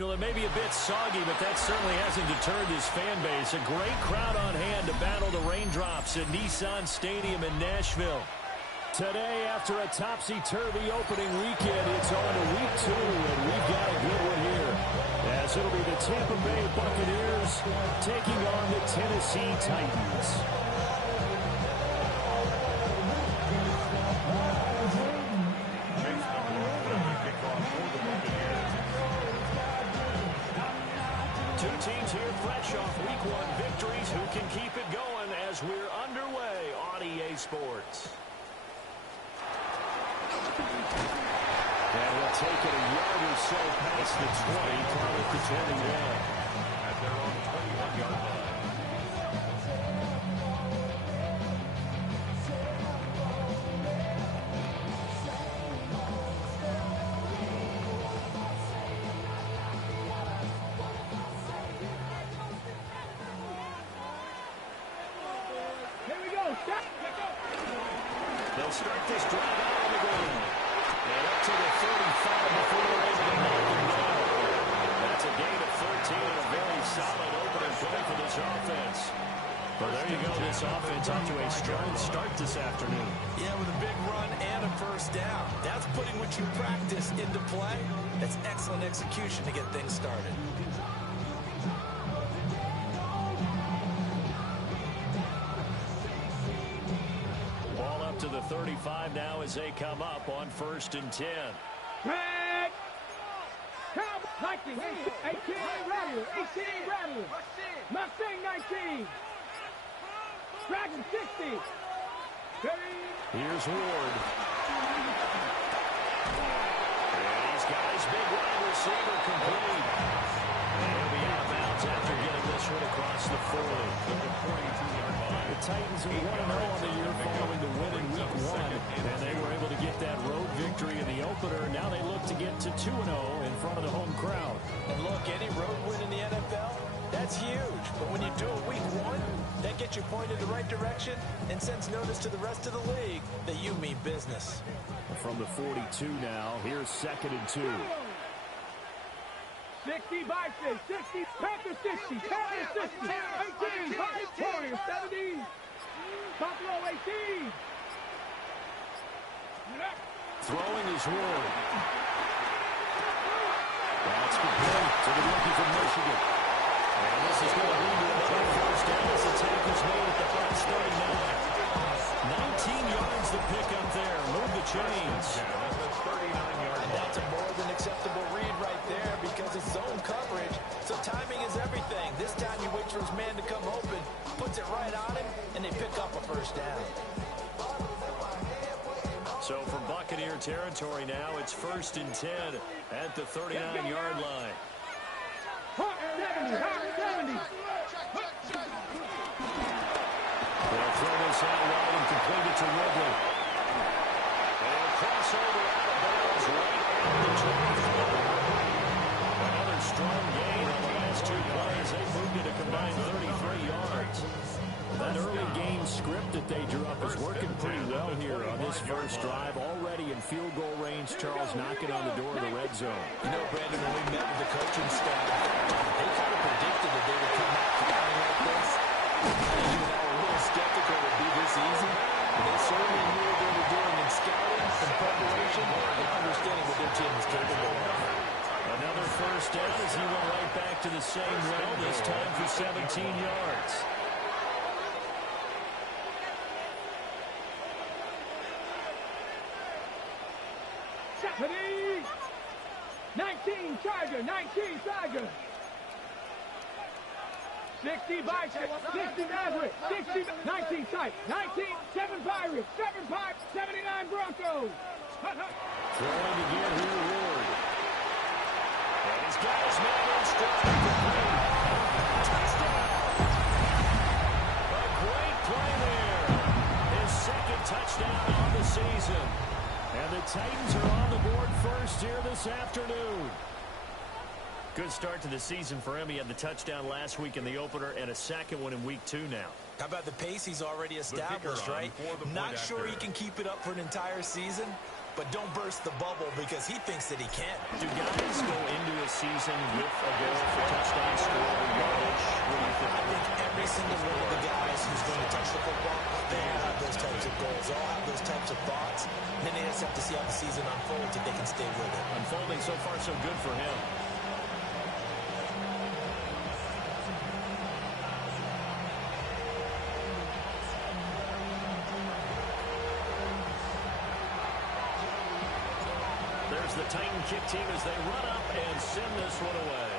Well, it may be a bit soggy, but that certainly hasn't deterred his fan base. A great crowd on hand to battle the raindrops at Nissan Stadium in Nashville. Today, after a topsy-turvy opening weekend, it's on to week 2, and we've got a good one here. As it'll be the Tampa Bay Buccaneers taking on the Tennessee Titans. Two teams here fresh off week 1 victories. Who can keep it going as we're underway on EA Sports? And we'll take it a yard or so past the 20, call it the 21. At their own 21-yard line. They'll start this drive out on the ground. And up to the 35 before they're able to knock them down. That's a gain of 13 and a very solid opening play for this offense. Well, there you go. This offense off to a strong start this afternoon. Yeah, with a big run and a first down. That's putting what you practice into play. That's excellent execution to get things started. To the 35 now as they come up on 1st and 10. Back. 19, 18, Rattler, 18, Rattler. Mustang 19. Dragon 60. Here's Ward. And he's got his big wide receiver complete. And he'll be out of bounds after getting this one across the 40. The Titans are 1-0 on the year following the win in week 1. And they were able to get that road victory in the opener. Now they look to get to 2-0 in front of the home crowd. And look, any road win in the NFL, that's huge. But when you do it week 1, that gets you pointed the right direction and sends notice to the rest of the league that you mean business. From the 42 now, here's 2nd and 2. 60, Vikings, 60, Panthers 60, Panthers 60, 18, Warriors 70, Buffalo 18. Throwing is Ward. That's complete to the rookie from Michigan. And this is going to lead to another first down as the tackle's made at the Bucs 39. 19 yards to pick up there. Move the chains. And that's a more than acceptable read right there because it's zone coverage. So timing is everything. This time you wait for his man to come open, puts it right on him, and they pick up a first down. So from Buccaneer territory now, it's 1st and 10 at the 39-yard line. 70. They'll throw this out wide and complete it to Ridley. They'll cross over out of bounds right at the 24. Another strong gain on the last 2 plays. They moved it a combined 33 yards. That early game script that they drew up is working pretty well here on this first drive. Already in field goal range, Charles knocking on the door of the red zone. You know, Brandon, when we met with the coaching staff, they kind of predicted that they would come out flying like this. Even though we're a little skeptical it would be this easy, they certainly knew what they were doing in scouting and preparation and understanding what their team is capable of. Another first down as he went right back to the same well, this time for 17 yards. 19 Charger, 19 Charger. 60 Vikings, 60 Maverick, 60, 19 Tight, 19, 7 Pirates, 7 Pirates, 79 Broncos. Throwing again here, Ward. And he's got his man in stride. Touchdown. A great play there. His second touchdown on the season. And the Titans are on the board first here this afternoon. Good start to the season for him. He had the touchdown last week in the opener and a second one in week 2 now. How about the pace he's already established, right? Not sure he can keep it up for an entire season, but don't burst the bubble because he thinks that he can. Do guys go into a season with a goal for touchdown score or yardage? What do you think? I think every single one of the guys who's going to touch the football, they all have those types of goals. They all have those types of thoughts. And then they just have to see how the season unfolds if they can stay with it. Unfolding so far so good for him. There's the Titan kick team as they run up and send this one away.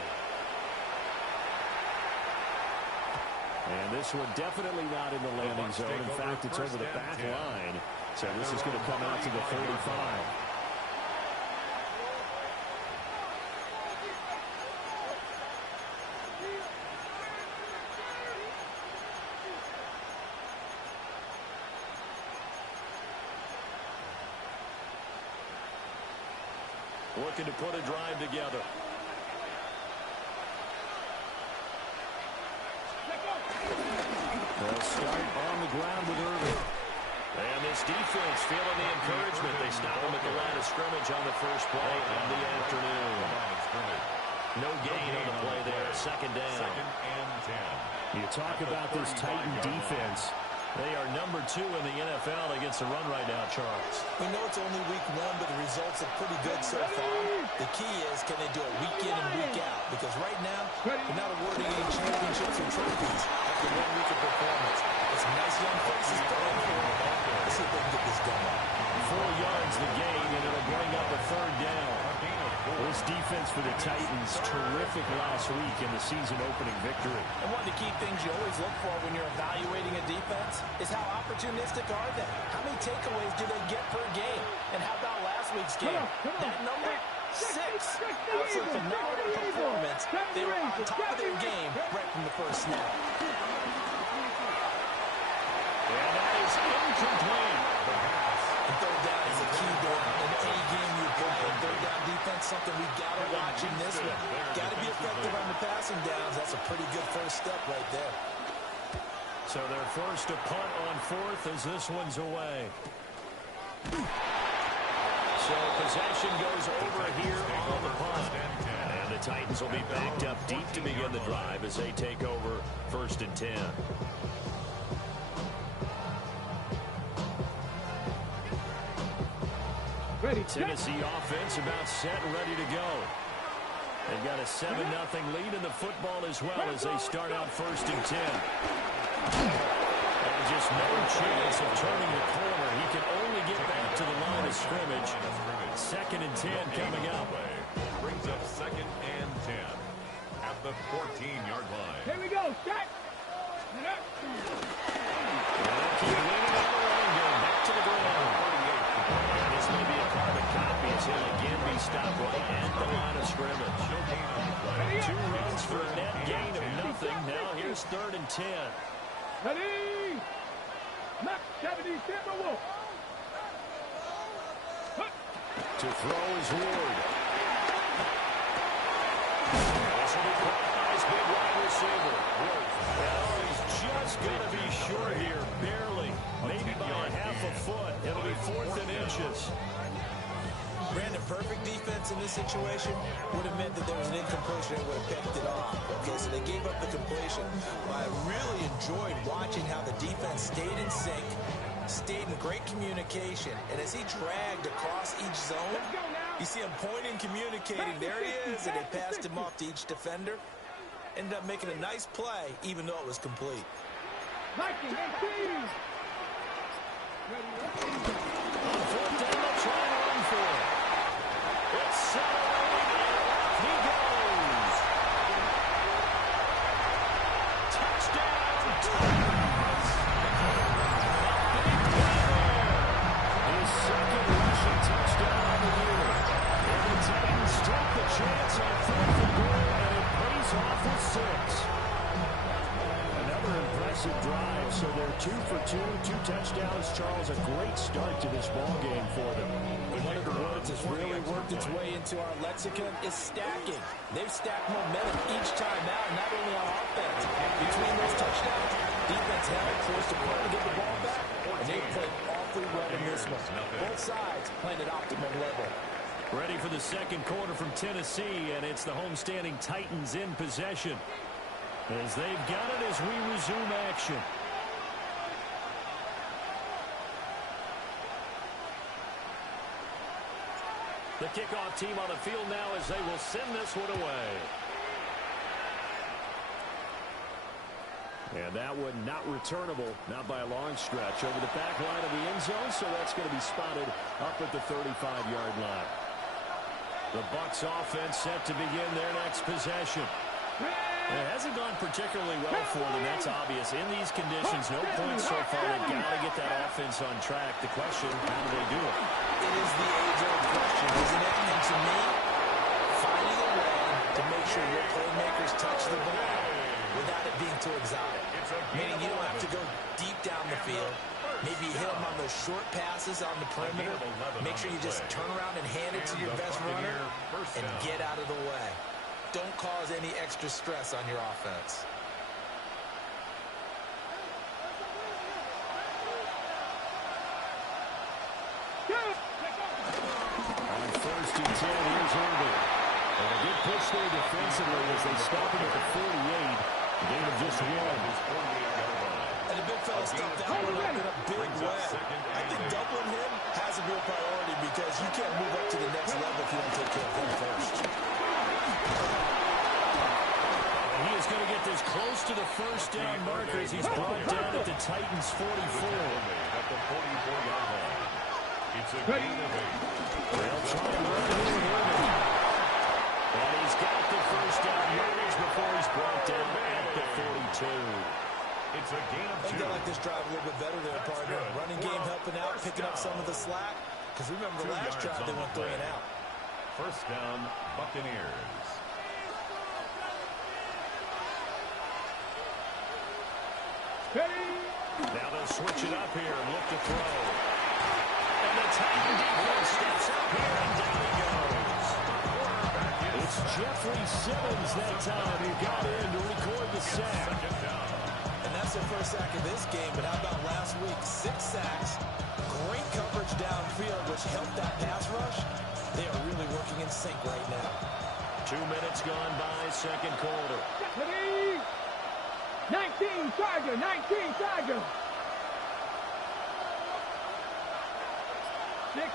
And this one definitely not in the landing zone. In fact, it's over the back line. So this is going to come out to the 35. Looking to put a drive together. They'll start on the ground with Irving. And this defense feeling the encouragement. They stop him at the line of scrimmage on the first play of the afternoon. No gain on the play there. Second down. Second and 10. You talk about this Titan defense. They are number 2 in the NFL against the run right now, Charles. We know it's only week 1, but the results are pretty good so far. The key is, can they do it week in and week out? Because right now, they're not awarding any championships or trophies after 1 week of performance. It's some nice young faces playing for them. Let's see if they can get this done. 4 yards the gain, and it'll bring up a third down. This defense for the Titans, terrific last week in the season-opening victory. And one of the key things you always look for when you're evaluating a defense is how opportunistic are they? How many takeaways do they get per game? And how about last week's game? That number, 6. That was a phenomenal performance. They were on top of their game right from the first snap. And that is incomplete. And third down is a key door in any game you play. Third down defense, something we got to watch in this one. Got to be effective on the passing downs. That's a pretty good first step right there. So they're forced to punt on 4th as this one's away. So possession goes over here on the punt. And the Titans will be backed up deep to begin the drive as they take over 1st and 10. Tennessee offense about set and ready to go. They've got a 7-0 lead in the football as well as they start out 1st and 10. And just no chance of turning the corner. He can only get back to the line of scrimmage. 2nd and 10 coming up. Brings up 2nd and 10 at the 14-yard line. Here we go, Jack. Keep leaning on the line, going back to the ground. And this may be a carbon copy as he'll again be stopped right at the line of scrimmage. 2 runs for a net gain of nothing. Now here's 3rd and 10. Ready. Left 70, Timberwolf. To throw is Ward. This will be caught by his big wide receiver. Well, he's just going to be short here, barely. Maybe by a half a foot. It'll be 4th and inches. Brandon, perfect defense in this situation would have meant that there was an incompletion and would have picked it off. Okay, so they gave up the completion. But I really enjoyed watching how the defense stayed in sync, stayed in great communication, and as he dragged across each zone, you see him pointing, communicating. There he is, and they passed him off to each defender. Ended up making a nice play, even though it was complete. Mikey, 18. On 4th down, they'll try and run for it. It's settled, and off he goes. Touchdown, Titans. Big play there. His 2nd rushing touchdown of the year. And the Titans take the chance on 4th and goal, and it pays off with 6. Another impressive drive, so they're 2 for Two touchdowns, Charles. A great start to this ball game for them. One of the words that's really worked its way into our lexicon is stacking. They've stacked momentum each time out, not only on offense. Between those touchdowns, defense held, forced the player to get the ball back, and they played awfully well in this one. Both sides playing at optimum level. Ready for the second quarter from Tennessee, and it's the homestanding Titans in possession. As they've got it as we resume action. The kickoff team on the field now as they will send this one away. And that one not returnable, not by a long stretch, over the back line of the end zone, so that's going to be spotted up at the 35-yard line. The Bucs offense set to begin their next possession. It hasn't gone particularly well for them, that's obvious. In these conditions, no points so far. They've got to get that offense on track. The question, how do they do it? It is the age-old question, isn't it? And to me, finding a way to make sure your playmakers touch the ball without it being too exotic. Meaning you don't have to go deep down the field. Maybe hit them on those short passes on the perimeter. Make sure you just turn around and hand it to your best runner and get out of the way. Don't cause any extra stress on your offense. On 1st and 10, here's Irving. And a good push there defensively as they stop him at the 48. Gain of just one. And the big fella stuffed that one up in a big way. I think doubling him has a real priority because you can't move up to the next level if you don't take care of him first. He is going to get this close to the first down marker as he's brought down at the Titans' 44. At the 44-yard line. It's a gain of 8. They'll try and run it here. And he's got the first down yardage before he's brought down at the 42. It's a gain of 2. I think they like this drive a little bit better there, partner. Running game helping out, picking up some of the slack. Because remember the last drive they went 3 and out. First down, Buccaneers. Now they'll switch it up here and look to throw. And the Titan defense steps up here and down he goes. It's Jeffrey Simmons that time who got in to record the sack. And that's their first sack of this game, but how about last week? 6 sacks, great coverage downfield, which helped that pass rush. They are really working in sync right now. 2 minutes gone by, second quarter. 19 Tiger, 19 Tiger.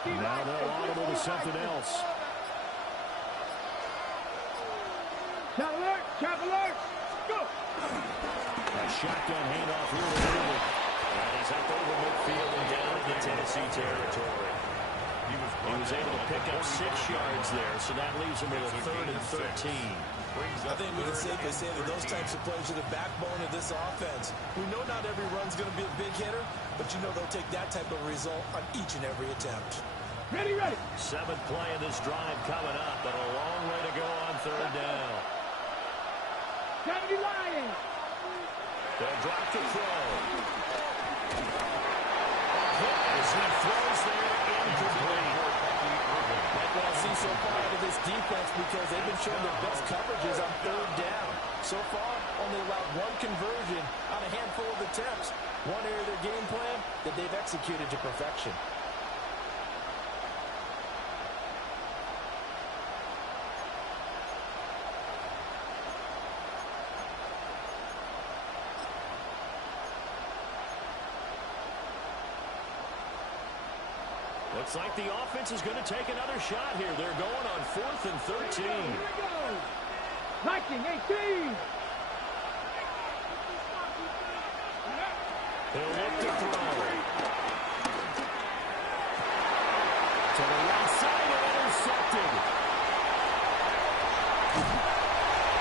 Now they'll audible to something else. Chop alert, chop alert. Go. A shotgun handoff here to Irving. And he's up over midfield and down into Tennessee territory. He was able to pick up 6 yards there, so that leaves him with a 3rd and 13. I think we can safely say that those types of plays are the backbone of this offense. We know not every run's going to be a big hitter, but you know they'll take that type of result on each and every attempt. Ready, ready. 7th play of this drive coming up, but a long way to go on 3rd down. 70 Lions. They'll drop the throw. As he throws there, incomplete. Like what I see so far out of this defense because they've been showing their best coverages on 3rd down. So far, only allowed 1 conversion on a handful of attempts. One area of their game plan that they've executed to perfection. Looks like the offense is going to take another shot here. They're going on 4th and 13. Here we go. 19-18. He'll look to throw. To the right side and intercepted.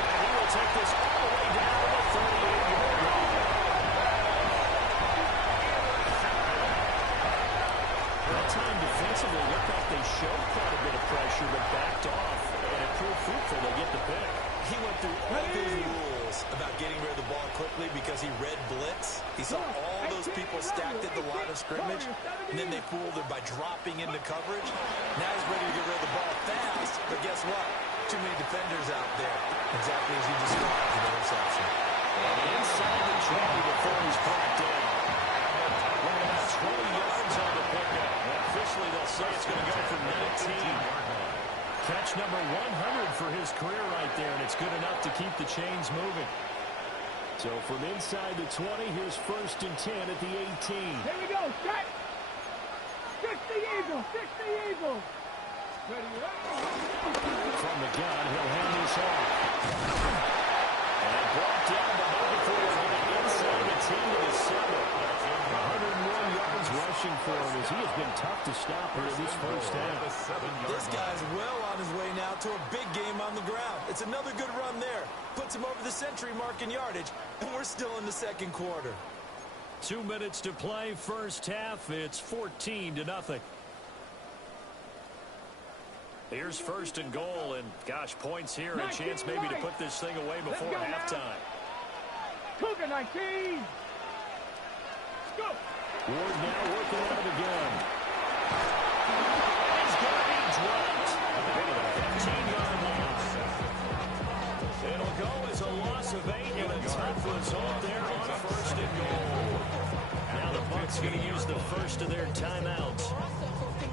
And he will take this all the way down to the 38-yard line. That time defensively looked like they showed quite a bit of pressure but backed off. And it proved fruitful. They get the pick. He went through all his rules about getting rid of the ball quickly because he read blitz. He saw all those people stacked at the line of scrimmage, and then they fooled him by dropping into coverage. Now he's ready to get rid of the ball fast, but guess what? Too many defenders out there. Exactly as you described in the interception. And inside the 20 before he's brought down. Look at that, 20 yards on the pickup. And officially, they'll say it's going to go for 19. Catch number 100 for his career right there, and it's good enough to keep the chains moving. So from inside the 20, here's 1st and 10 at the 18. Here we go, set. 60 Eagles, 60 Eagles. Ready, From the gun, he'll hand this off. And brought down the before inside the 10 to the 7. 101 yards rushing for him as he has been tough to stop here this first half. This guy's well on his way now to a big game on the ground. It's another good run there. Puts him over the century mark in yardage, and we're still in the second quarter. 2 minutes to play, first half. It's 14-0. Here's 1st and goal, and gosh, points here, a chance maybe to put this thing away before halftime. Cougar 19. Go. Ward now working out of the gun. He's going to be dropped. 15-yard loss. It'll go as a loss of 8 and a tough result there on 1st and goal. Now the Bucs going to use the first of their timeouts.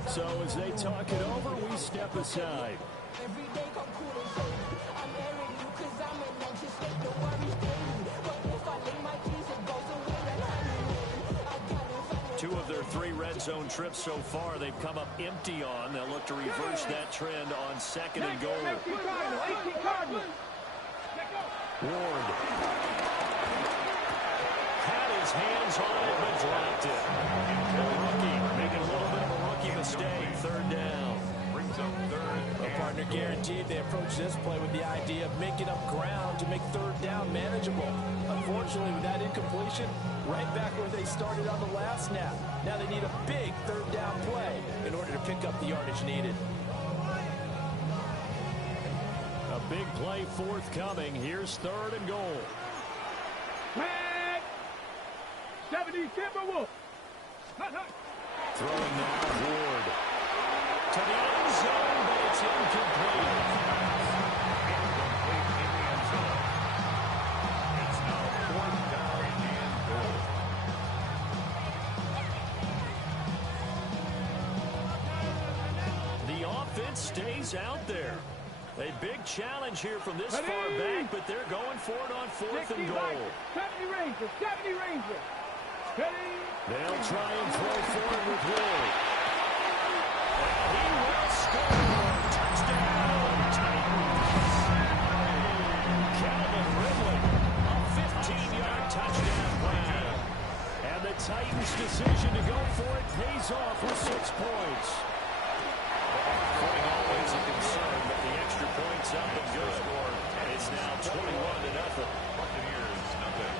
So as they talk it over, we step aside. Two of their 3 red zone trips so far they've come up empty on. They'll look to reverse that trend on 2nd and goal. Ward Had his hands on it but dropped it. The rookie making a little bit of a rookie mistake. 3rd down. Brings up 3rd. A partner guaranteed they approach this play with the idea of making up ground to make 3rd down manageable. Unfortunately, with that incompletion, right back where they started on the last snap. Now they need a big 3rd down play in order to pick up the yardage needed. A big play forthcoming. Here's 3rd and goal. Flag. 70 Timberwolves. Throwing now, Ward. To the end zone, but it's incomplete. It's now 4th down and goal. The offense stays out there. A big challenge here from this far back, but they're going for it on 4th and goal. 70 Rangers, 70 Rangers. Ready. They'll try and throw forward with Ward. He will score. Touchdown, Titans. Calvin Ridley, a 15-yard touchdown run. And the Titans' decision to go for it pays off with 6 points. Footing always a concern, but the extra point's up and good. It's now 21-0. Buccaneers, nothing.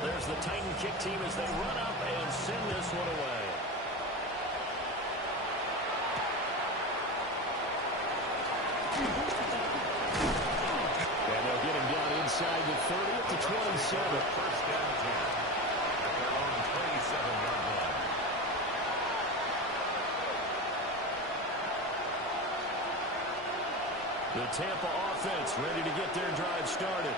There's the Titan kick team as they run up and send this one away. And they'll get him down inside the 30 at the 27. 1st down 10 at their own 27-yard line. The Tampa offense ready to get their drive started.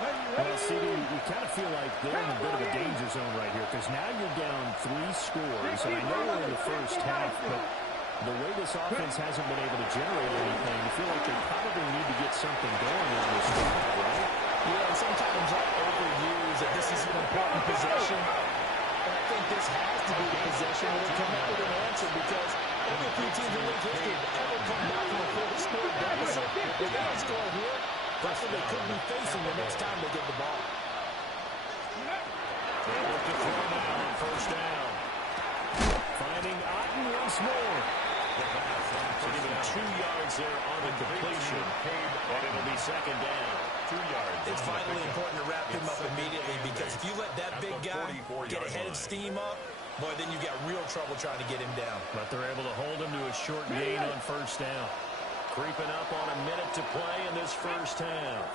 Well, CD, you kind of feel like they're in a bit of a danger zone right here because now you're down 3 scores, and I know we're in the first half, but the way this offense hasn't been able to generate anything, you feel like they probably need to get something going on this drive, right? Yeah, and sometimes I overuse that this is an important possession. And I think this has to be the possession where they come up with an answer because only a few teams in league history have ever come back from a 4-score deficit. If they don't score here, that's what they could be facing the next time they get the ball. They look to throw now on 1st down. Finding Otten once more. So given 2 yards there on the completion, and it'll be 2nd down. 2 yards. It's vitally important to wrap him up immediately because if you let that big guy get a head of steam up, boy, then you got real trouble trying to get him down. But they're able to hold him to a short gain on first down. Creeping up on a minute to play in this first half.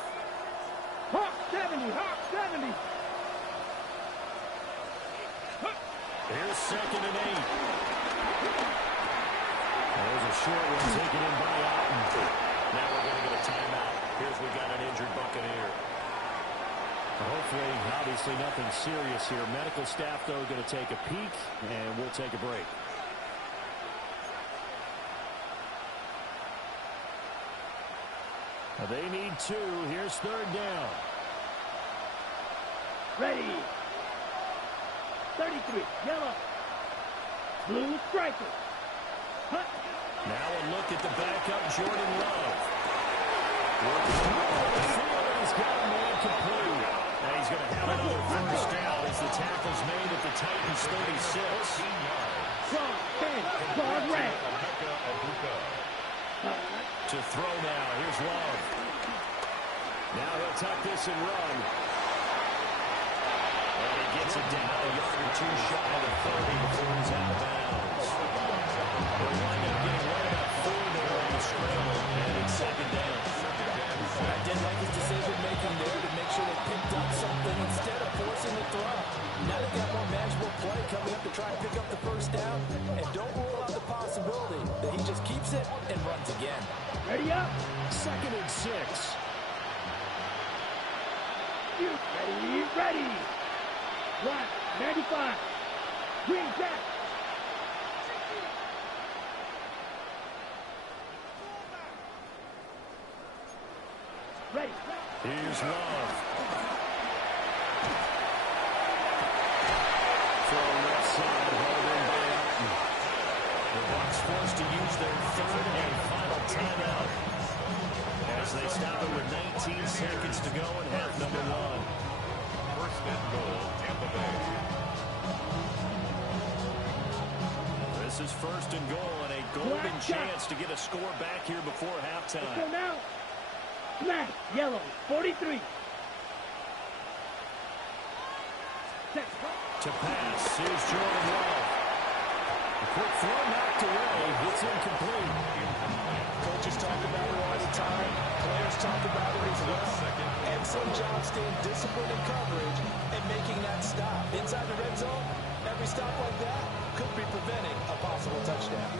Hawk 70, Hawk 70. Here's 2nd and 8. There's a short one taken in by Otten. Now we're going to get a timeout. Here's we got an injured Buccaneer. Hopefully, obviously nothing serious here. Medical staff, though, going to take a peek, and we'll take a break. They need 2. Here's 3rd down. Ready. 33, yellow. Blue striker. Hunt. Now a look at the backup, Jordan Love. He's got a man complete. Now he's going to have another first down as the tackle's made at the Titans' 36. Strong, 10, guard red. To throw now. Here's Love. Now he'll tuck this and run. And he gets it down a yard or 2 shy of the 30 before he's out of bounds. We're winding up getting right about 4 there on the scramble. And it's 2nd down. I did like his decision-making there to make sure they picked up something instead of forcing the throw. Now they've got more manageable play coming up to try and pick up the first down. And don't rule out the possibility that he just keeps it and runs again. Ready up. 2nd and 6. Ready, ready. Black, 95. Green jack. Ready. Here's Love. Throw left side, held in by Otten. The Bucs forced to use their 3rd and final timeout as they stop it with 19 seconds to go in half number 1. 1st and goal, Tampa Bay. This is 1st and goal and a golden chance to get a score back here before halftime. Let's go now. Smash, yellow, 43. To pass, here's Jordan Love. A quick throw knocked away. It's incomplete. Coaches talk about it all the time. Players talk about it as well. Excellent job staying disciplined in coverage and making that stop. Inside the red zone, every stop like that could be preventing a possible touchdown.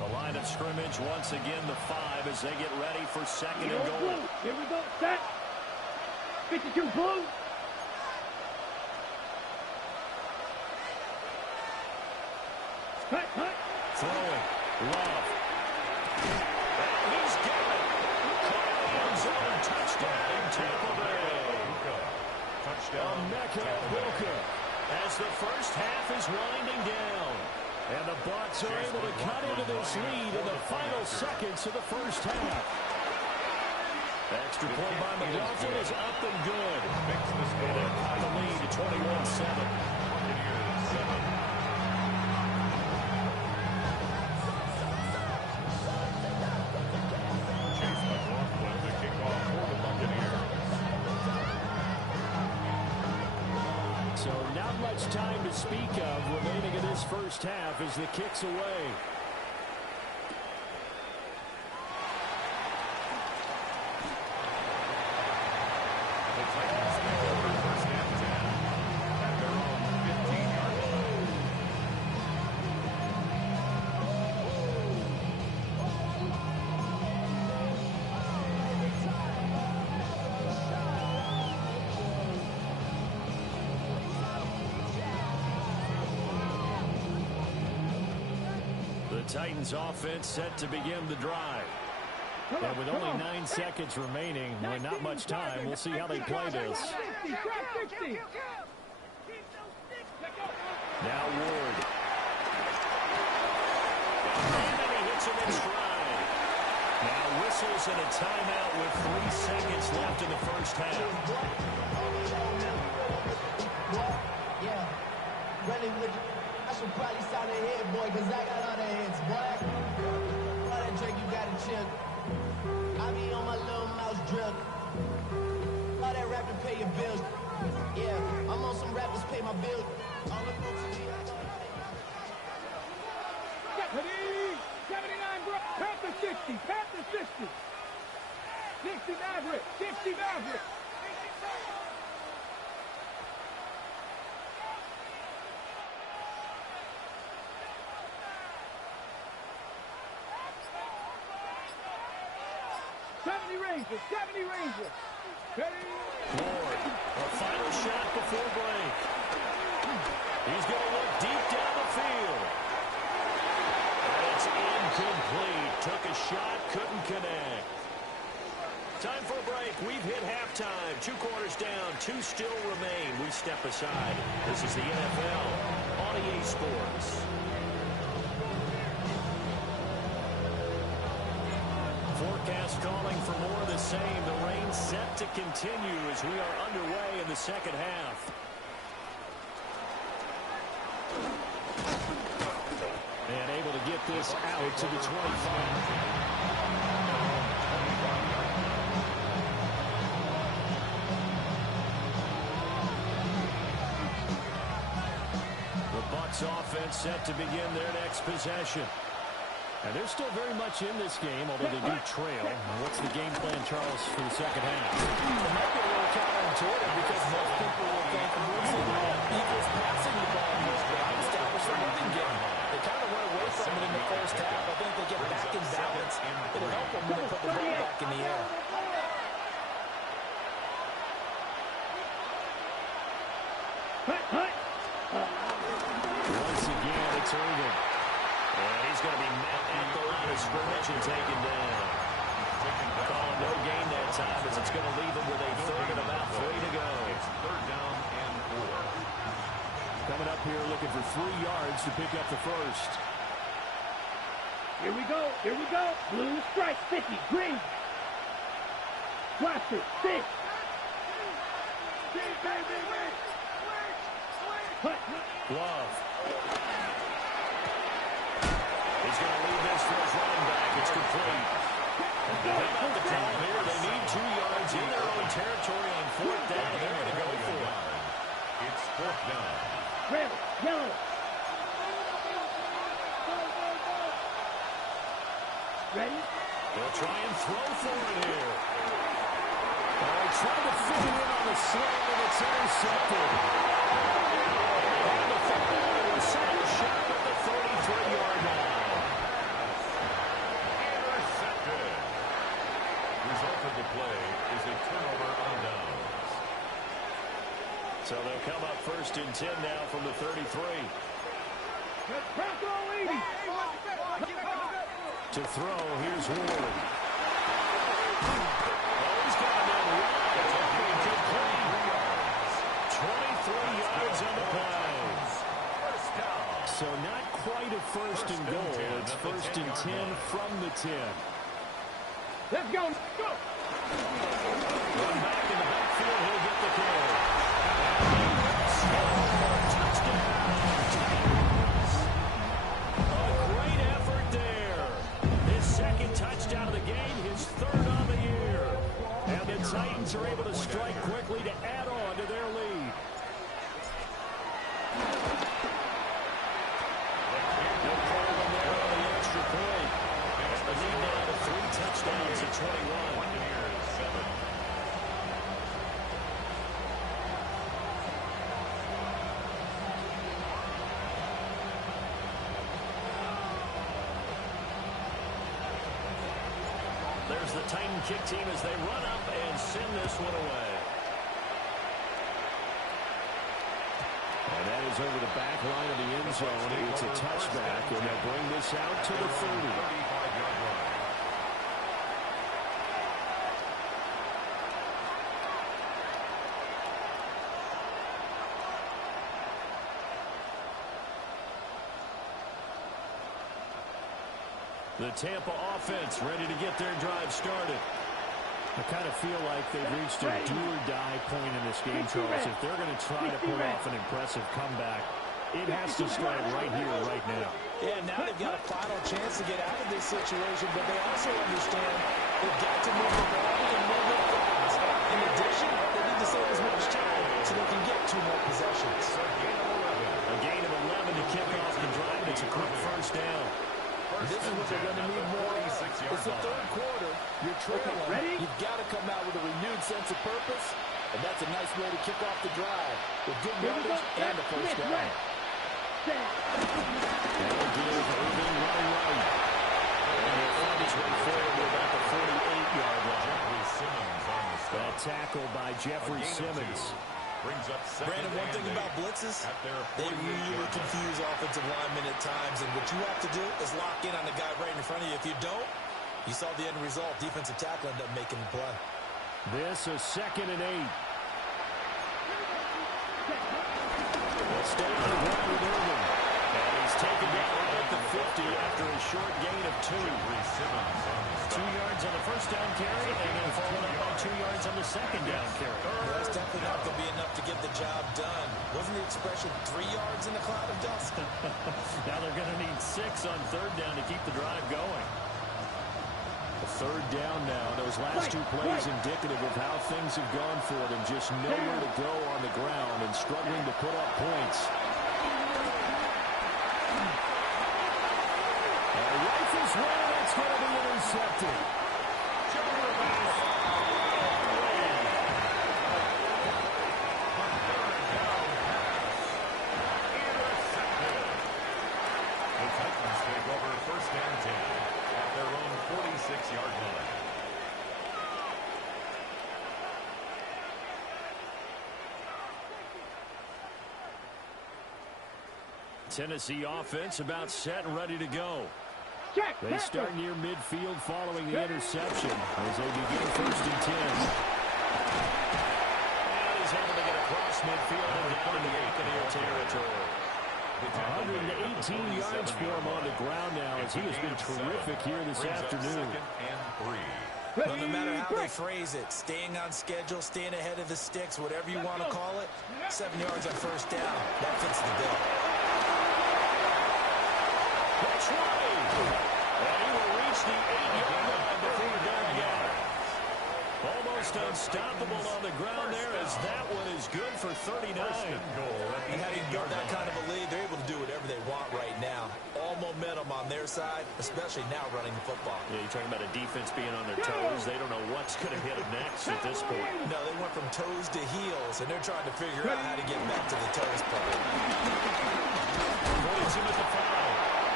The line of scrimmage once again the 5 as they get ready for 2nd and goal. Here we go. Set. 52 blue. Cut, cut. Throwing. Love. And he's got it. Caught in the end zone. Touchdown, Tampa Bay. Touchdown. Emeka Egbuka as the first half is winding down. And the Bucs are able to cut into this lead in the final seconds of the first half. Extra point by McLaughlin is up and good. And they'll cut the lead to 21-7. So not much time to speak of remaining in this first half as the kick's away. Titans offense set to begin the drive. And with only 9 seconds remaining, with not much time, we'll see how they play this. Now Ward. And then he hits him in stride. Now whistles and a timeout with 3 seconds left in the first half. Yeah, running with you. I should probably sign a head, boy, because I got all the heads, boy. All that drink, you got to chill. I be on my little mouse drill. All that rap to pay your bills. Yeah, I'm on some rap. in my building. All the folks in the 79, bro. Panther 60. Panther 60. 60 Maverick. 60 Maverick. Rangers. 70 Rangers. Ready? Ward, a final shot before break. He's going to look deep down the field. And it's incomplete. Took a shot, couldn't connect. Time for a break. We've hit halftime. 2 quarters down, 2 still remain. We step aside. This is the NFL on EA Sports. Forecast calling for more of the same. The rain set to continue as we are underway in the second half. And able to get this out to the 25. The Bucs offense set to begin their next possession. And they're still very much in this game, although they do trail. What's the game plan, Charles, for the second half? It might be a little counterintuitive because most people will think the Eagles passing the ball more, but I've established a running game. They kind of went away from it in the first half. I think they get back in balance. It'll help them when they put the ball back in the air. Once again, it's Irvin. And he's going to be met at the line of scrimmage and taken down. Calling no gain that time as it's going to leave him with a third and about 3 to go. It's 3rd down and 4. Coming up here looking for 3 yards to pick up the first. Here we go. Here we go. Blue strike. 50. Green. Blaster. 6. Love. He's going to leave this for his running back. It's complete. About the time here, they need 2 yards in their own territory on 4th down. They're going to go for it. It's 4th down. Red. Yellow. Ready? They'll try and throw for it here. Trying to fit it in on the sling, and it's intercepted. And the football was sent shot at the 33-yard line. Intercepted. Result of the play is a turnover on downs. So they'll come up 1st and 10 now from the 33. To throw, here's Ward. He's got him in right. 23 yards on the play. So not quite a 1st and goal. It's 1st and 10 from the 10. Let's go. Go. Run back in the backfield. He'll get the carry. A great effort there. His 2nd touchdown of the game, his 3rd on the year. And the Titans are able to strike quickly to add on to their lead. No problem there on the extra point. The lead now to 3 touchdowns at 21. Buccaneers 7. There's the Titan kick team as they run up and send this one away. And that is over the back line of the end zone. It's a touchback, and they'll bring this out to the 30. 35-yard line. The Tampa offense ready to get their drive started. I kind of feel like they've reached a do-or-die point in this game, Charles. If they're going to try to pull off an impressive comeback, it has to start right here, right now. Yeah, now they've got a final chance to get out of this situation, but they also understand they've got to move the ball and move it fast. In addition, they need to save as much time so they can get 2 more possessions. This is what they're going to need more of. It's the third quarter. You're trailing. Ready? You've got to come out with a renewed sense of purpose, and that's a nice way to kick off the drive with good yardage and a first down. That'll give Irving running right. And he'll find his way forward to about the 48-yard line. Jeffrey Simmons on the stop. That tackle by Jeffrey Simmons. Brings up Brandon, one thing about blitzes, they really confuse offensive linemen at times, and what you have to do is lock in on the guy right in front of you. If you don't, you saw the end result. Defensive tackle ended up making the play. This is 2nd and 8. Let's stay on the ground with Irving. And he's taken down right at the 50 after a short gain of 2. 2 yards on the first down carry, and then followed up by 2 yards on the second down carry. Well, that's definitely not going to be enough to get the job done. Wasn't the expression 3 yards in a cloud of dust? Now they're going to need 6 on 3rd down to keep the drive going. A 3rd down now. Those last 2 plays indicative of how things have gone for them. Just nowhere to go on the ground and struggling to put up points. Rifles one, it's going to be intercepted. The Titans take over 1st and 10 at their own 46-yard line. Tennessee offense about set and ready to go. They start near midfield following the interception as they begin 1st and 10. And he's able to get across midfield and down into Buccaneer territory. 118 yards for him on the ground now as he has been terrific here this afternoon. 2nd and 3. Well, no matter how they phrase it, staying on schedule, staying ahead of the sticks, whatever you want to call it, 7 yards on 1st down, that fits the bill. That's right. And he will reach the 8-yard line before done yet. Almost unstoppable on the ground there as that one is good for 39. And having built that kind of a lead, they're able to do whatever they want right now. All momentum on their side, especially now running the football. Yeah, you're talking about a defense being on their toes. They don't know what's going to hit them next at this point. No, they went from toes to heels, and they're trying to figure out how to get back to the toes part. Points him at the 5.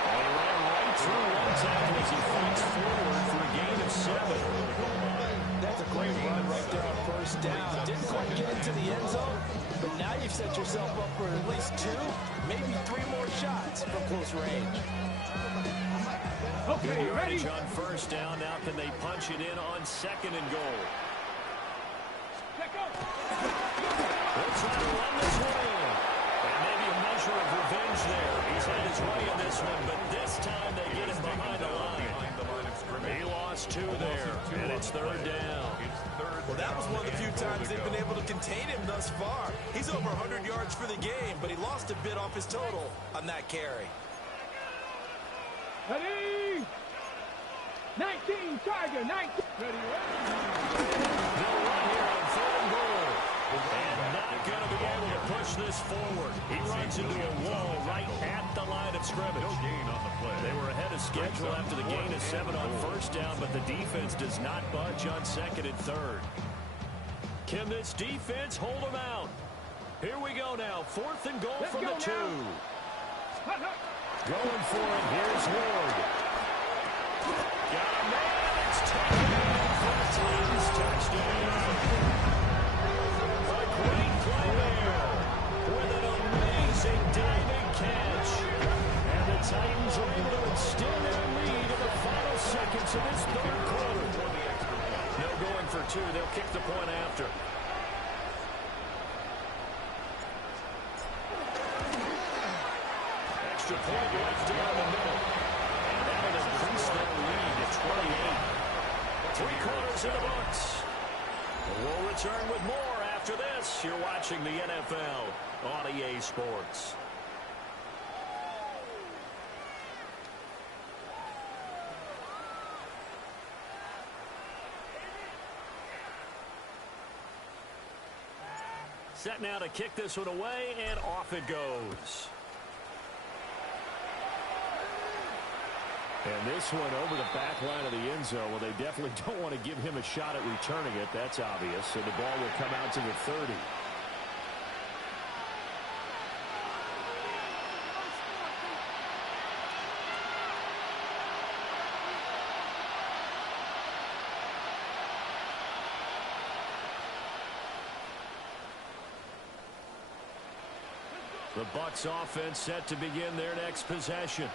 And he ran right through one tackle as he fights forward for a gain of 7. That's a great run right there on 1st down. Didn't quite get into the end zone, but now you've set yourself up for at least 2, maybe 3 more shots from close range. Okay, you ready? On 1st down, now can they punch it in on 2nd and goal? Let go. They'll try to run this one in. And maybe a measure of revenge there. He's had his way in this one, but this time they get him behind the line. He lost 2 there, and it's 3rd down. Well, that was one of the few times they've been able to contain him thus far. He's over 100 yards for the game, but he lost a bit off his total on that carry. Ready? 19, Tiger, 19. Ready, ready. They'll run here on 3rd and goal. And not going to be able to push this forward. He runs into a wall right at the line of scrimmage. No gain on the play. They were ahead of schedule after the gain of 7 on 1st down, but the defense does not budge on 2nd and 3rd. Can this defense hold them out? Here we go now. 4th and goal from the 2. Hut, hut. Going for it. Here's Ward. Got a man. It's taken in for the team's touchdown. A great play there with an amazing diving catch. And the Titans are able to extend their lead in the final seconds of this 3rd quarter. No going for 2. They'll kick the point after. Extra point right down the middle. And that will increase their lead to 28. 3 quarters in the books. We'll return with more after this. You're watching the NFL on EA Sports. Set now to kick this one away, and off it goes. And this one over the back line of the end zone. Well, they definitely don't want to give him a shot at returning it. That's obvious. So the ball will come out to the 30. The Bucs offense set to begin their next possession.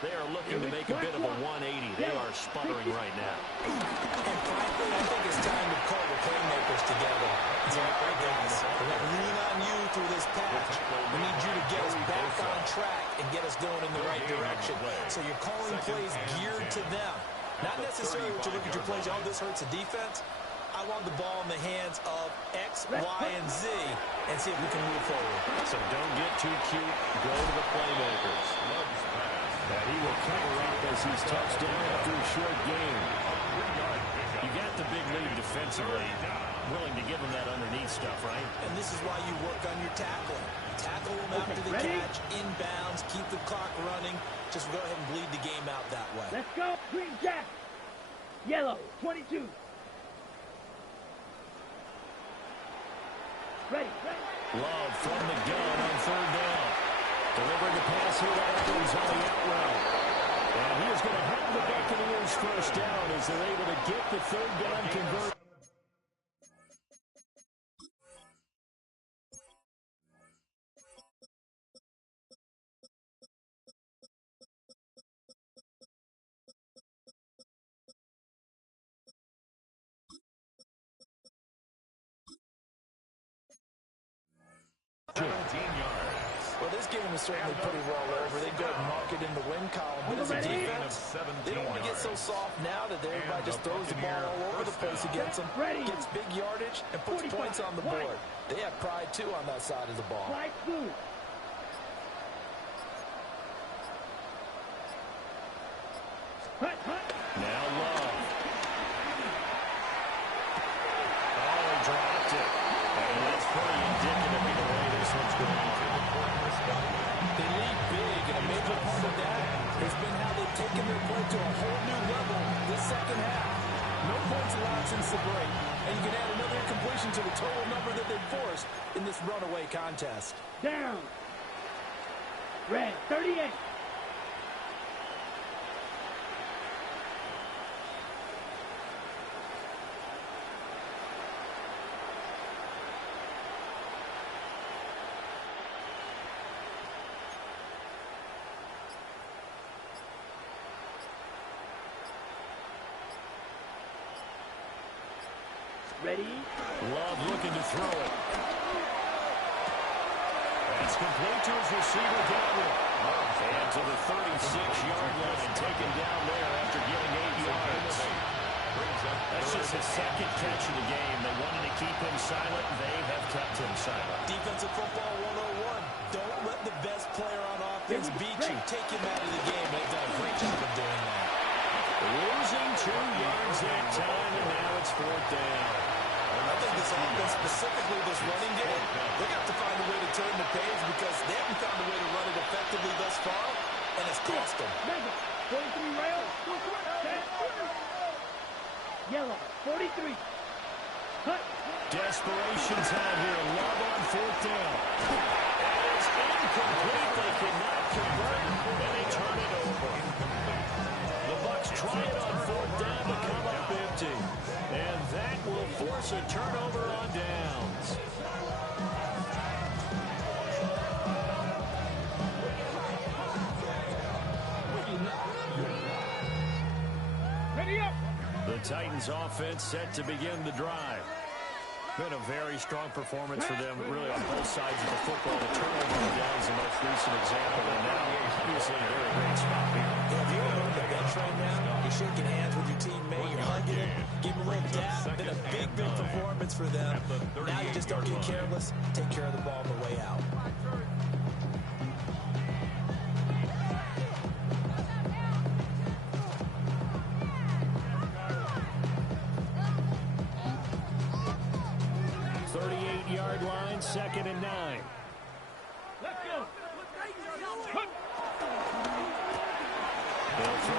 They are looking to make a bit of a 180. They are sputtering right now. And frankly, I think it's time to call the playmakers together. It's all right, guys. We're going to lean on you through this patch. We need you to get us back on track and get us going in the right direction. So you're calling plays geared to them. Not necessarily what you look at your plays, oh, this hurts the defense. I want the ball in the hands of X, Y, and Z and see if we can move forward. So don't get too cute. Go to the playmakers. And he will cover up as he's touched down after a short game. You got the big lead defensively. Willing to give him that underneath stuff, right? And this is why you work on your tackling. Tackle him after the catch, inbounds, keep the clock running. Just go ahead and bleed the game out that way. Let's go. Green Jack. Yellow, 22. Ready. Love from the gun on third down. Delivering the pass here to Evans on the out route. And he is going to have the Buccaneers first down as they're able to get the third down converted. Well, this game is certainly pretty well over. They go ahead and mark it in the win column. But as a defense, they don't want to get so soft now that everybody just throws the ball all over the place against them. Gets big yardage and puts points on the board. They have pride, too, on that side of the ball. Now Love. Oh, he dropped it. And that's pretty indicative of the way this one's going. They lead big, and a major part of that has been how they've taken their play to a whole new level this second half. No points allowed since the break, and you can add another incompletion to the total number that they've forced in this runaway contest. Down. Red, 38. Ready? Love looking to throw it. That's complete to his receiver, Galvin. And to the 36-yard line, taken down there after getting 8 yards. That's just his second catch of the game. They wanted to keep him silent. They have kept him silent. Defensive football 101. Don't let the best player on offense beat you. Take him out of the game. They've done a great job of doing that. Losing 2 yards that time, and now it's fourth down. I think this offense, specifically this running game, they're going to have to find a way to turn the page because they haven't found a way to run it effectively thus far, and it's cost them. 43 rail. Yellow, 43. Cut. Desperation time here. Love on fourth down. And it's incomplete. They cannot convert, and they turn it over. The Bucs try it on fourth down to come up empty. And that will force a turnover on downs. Ready up. The Titans offense set to begin the drive. Been a very strong performance for them, really on both sides of the football. The turnover on downs the most recent example, and now obviously they're in a great spot here. If you're on the bench right now, you're shaking hands with your teammate, you're hugging him, giving a little dab. Been a big performance for them. Now you just don't get careless. Take care of the ball on the way out. Second and 9. Let's go. They'll throw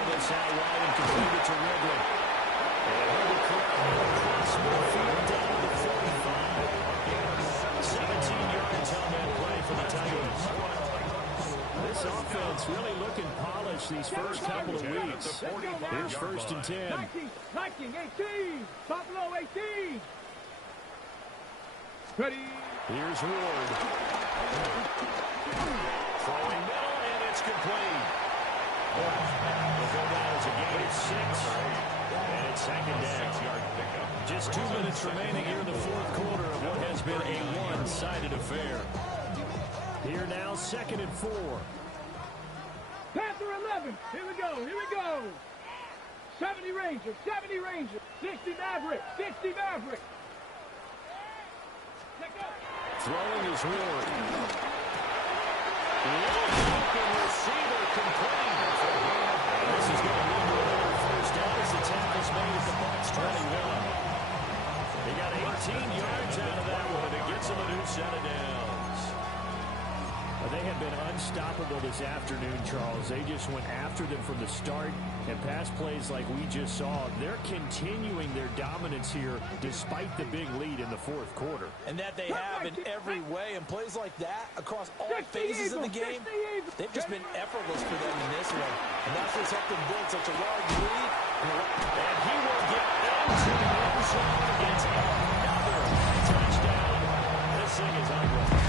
these first couple of weeks. Here's 1st and 10. 19, 18. Buffalo 18. Ready. Here's Ward. Throwing middle, and it's complete. Will go down as a gain of 6. And it's 2nd down. Just 2 minutes remaining here in the 4th quarter of what has been a one-sided affair. Here now, 2nd and 4. Panther 11. Here we go. Here we go. 70 Rangers. 70 Rangers. 60 Mavericks. 60 Mavericks. Throwing is Ward. Open receiver complete. And this is going to lead to another 1st down as the tackle's made at the Bucs 21. They got 18 yards out of that one, and it gets them a new set of downs. They have been unstoppable this afternoon, Charles. They just went after them from the start, and pass plays like we just saw. They're continuing their dominance here despite the big lead in the 4th quarter. And that they have in every way. And plays like that across all phases of the game, they've just been effortless for them in this one. And that's what's helped them build such a large lead. And he will get into the end zone against another touchdown. This thing is ugly.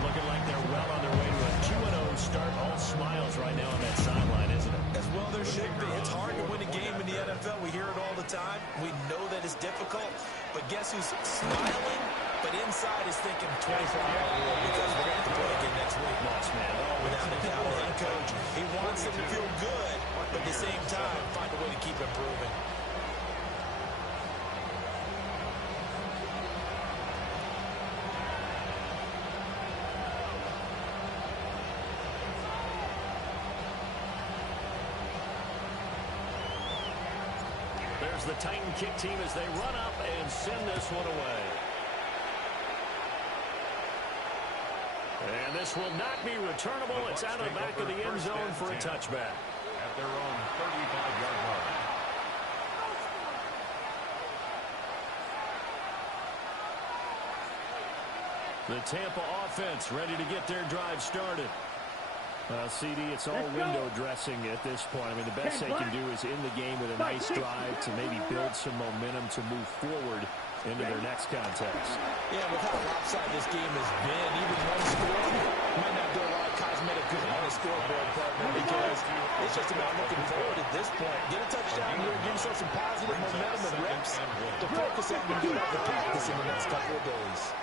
Looking like they're well on their way to a 2-0 start. All smiles right now on that sideline, isn't it? As well there should be. It's hard to win a game in the NFL. We hear it all the time. We know that it's difficult. But guess who's smiling? But inside is thinking 24 hours because we're going to have to play again next week. Lost man. Without a doubt, the head coach, he wants them to feel good, but at the same time, find a way to keep improving. There's the Titan kick team as they run up and send this one away. And this will not be returnable. It's out of the back of the end zone for a touchback. At their own 35-yard line. The Tampa offense ready to get their drive started. CD, it's all window dressing at this point. I mean, the best they can do is in the game with a nice drive to maybe build some momentum to move forward into their next contest. Yeah, with how lopsided this game has been, even one score might not do a lot of cosmetic good on the scoreboard, partner, because it's just about looking forward at this point. Get a touchdown here, give yourself some positive momentum and reps to focus on when you get out to practice in the next couple of days.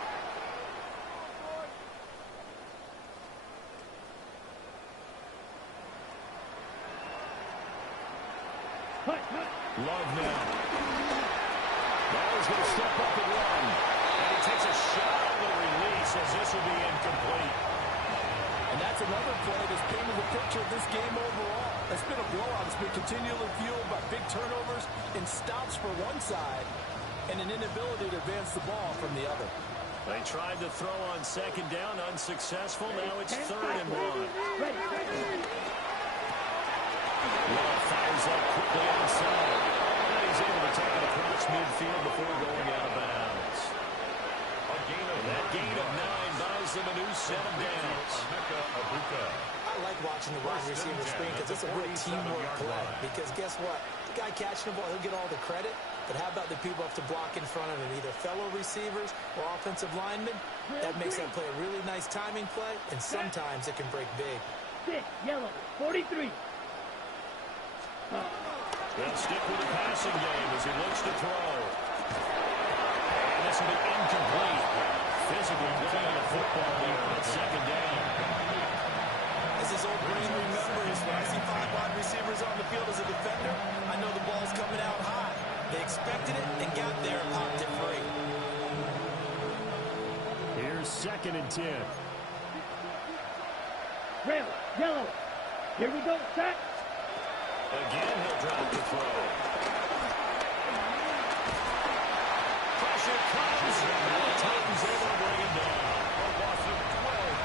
Love now. Now he's going to step up and run. And he takes a shot on the release as this will be incomplete. And that's another play that's painted the picture of this game overall. It's been a blowout. It's been continually fueled by big turnovers and stops for one side and an inability to advance the ball from the other. They tried to throw on 2nd down, unsuccessful. Now it's 3rd and 1. Love fires up quickly outside. And he's able to take it across midfield before going out of bounds. And that gain of 9 buys them a new set of downs. I like watching the wide receiver screen because it's a real teamwork play. Because guess what? The guy catching the ball, he'll get all the credit. But how about the people have to block in front of him, either fellow receivers or offensive linemen? That makes that play a really nice timing play, and sometimes it can break big. 6, yellow, 43. They'll stick with the passing game as he looks to throw. And this will be incomplete. Physically playing the football here on 2nd down. As his old brain remembers, when I see 5 wide receivers on the field as a defender, I know the ball's coming out high. They expected it and got there and popped it free. Here's 2nd and 10. Red, yellow. Here we go, set. Again, he'll drop the throw. Pressure comes. The Titans able to bring him down.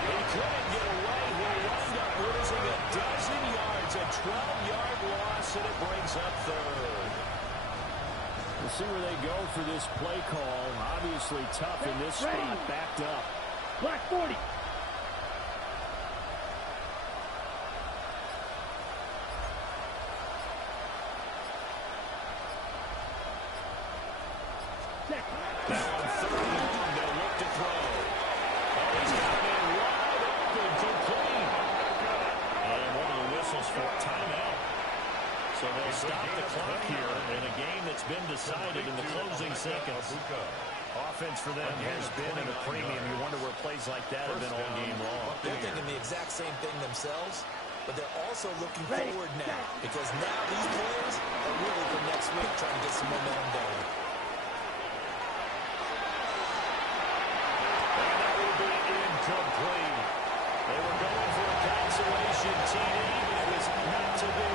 He couldn't get away. He'll wind up losing a dozen yards. A 12-yard loss, and it brings up 3rd. We'll see where they go for this play call. Obviously tough in this spot, backed up. Black 40. seconds. Now on 3rd and long, they'll look to throw. Oh, he's got it in wide open, complete. And one of the whistles for timeout. So they'll stop the clock here in a game that's been decided in the closing seconds. Offense for them has been at a premium. You wonder where plays like that have been all game long. They're thinking the exact same thing themselves, but they're also looking forward now because now these players are really for next week trying to get some momentum going. And that will be incomplete. They were going for a consolation TD, but it was not to be.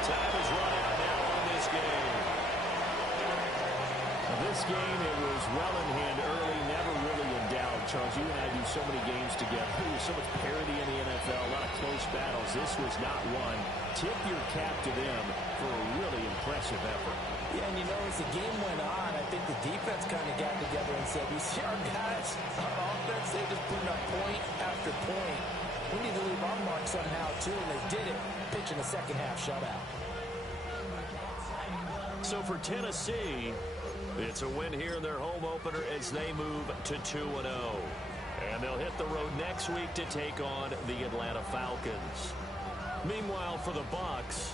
Time is run out now on this game. This game, it was well in hand early, never really in doubt. Charles, you and I do so many games together. There's so much parity in the NFL, a lot of close battles. This was not one. Tip your cap to them for a really impressive effort. Yeah, and you know, as the game went on, I think the defense kind of got together and said, you see our guys on offense, they just put up point after point. We need to leave our mark somehow, too, and they did it, pitching a second-half shutout. So for Tennessee, it's a win here in their home opener as they move to 2-0. And they'll hit the road next week to take on the Atlanta Falcons. Meanwhile, for the Bucs,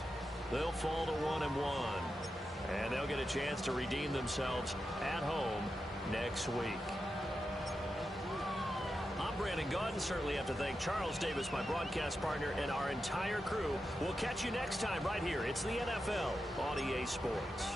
they'll fall to 1-1. And they'll get a chance to redeem themselves at home next week. I'm Brandon Gaudin. Certainly have to thank Charles Davis, my broadcast partner, and our entire crew. We'll catch you next time right here. It's the NFL on EA Sports.